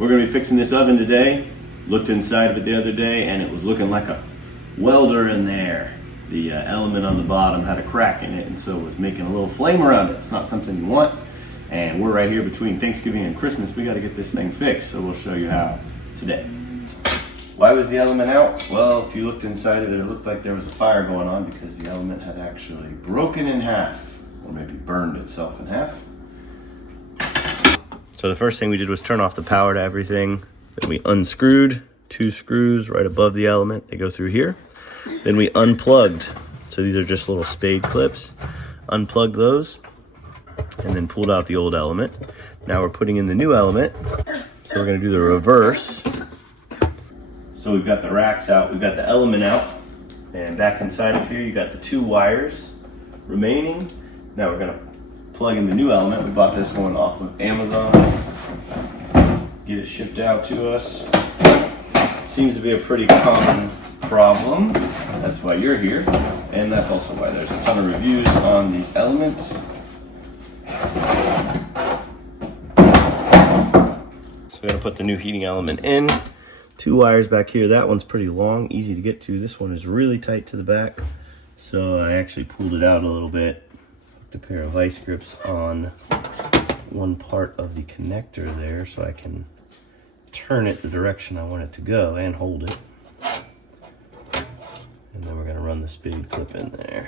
We're gonna be fixing this oven today. Looked inside of it the other day and it was looking like a welder in there. The element on the bottom had a crack in it and so it was making a little flame around it. It's not something you want. And we're right here between Thanksgiving and Christmas. We gotta get this thing fixed, so we'll show you how today. Why was the element out? Well, if you looked inside of it, it looked like there was a fire going on because the element had actually broken in half, or maybe burned itself in half. So the first thing we did was turn off the power to everything. Then we unscrewed 2 screws right above the element. They go through here. Then we unplugged. So these are just little spade clips. Unplugged those and then pulled out the old element. Now we're putting in the new element. So we're gonna do the reverse. So we've got the racks out, we've got the element out, and back inside of here you got the 2 wires remaining. Now we're gonna plug in the new element. We bought this one off of Amazon. Get it shipped out to us. Seems to be a pretty common problem. That's why you're here, and that's also why there's a ton of reviews on these elements. So we're gonna put the new heating element in. 2 wires back here. That one's pretty long, easy to get to. This one is really tight to the back. So I actually pulled it out a little bit. Put a pair of vice grips on one part of the connector there so I can turn it the direction I want it to go and hold it. And then we're gonna run the spade clip in there.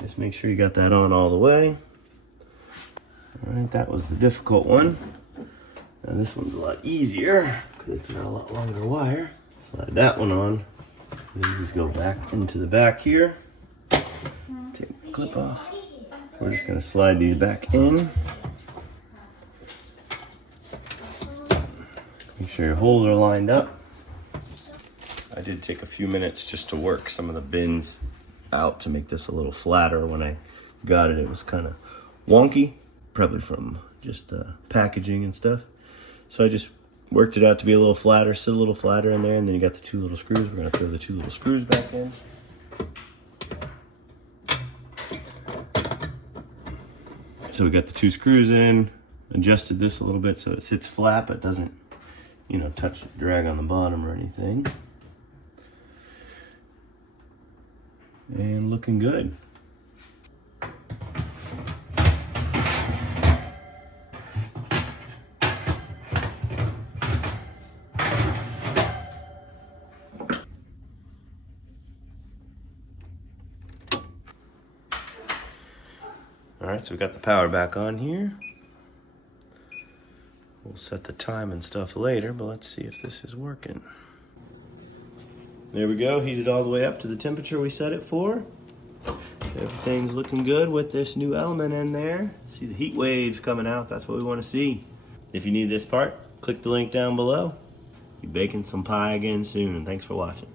Just make sure you got that on all the way. All right, that was the difficult one. Now this one's a lot easier because it's a lot longer wire. Slide that one on. Then these go back into the back here. Take the clip off. We're just gonna slide these back in. Make sure your holes are lined up. I did take a few minutes just to work some of the bins out to make this a little flatter. When I got it, it was kind of wonky, probably from just the packaging and stuff. So I just worked it out to be a little flatter, sit a little flatter in there, and then you got the 2 little screws. We're gonna throw the 2 little screws back in. So we got the 2 screws in, adjusted this a little bit so it sits flat but doesn't, you know, touch, drag on the bottom or anything. And looking good. All right, so we got the power back on here. We'll set the time and stuff later, but let's see if this is working. There we go, heated all the way up to the temperature we set it for. Everything's looking good with this new element in there. See the heat waves coming out, that's what we want to see. If you need this part, click the link down below. Be baking some pie again soon, and thanks for watching.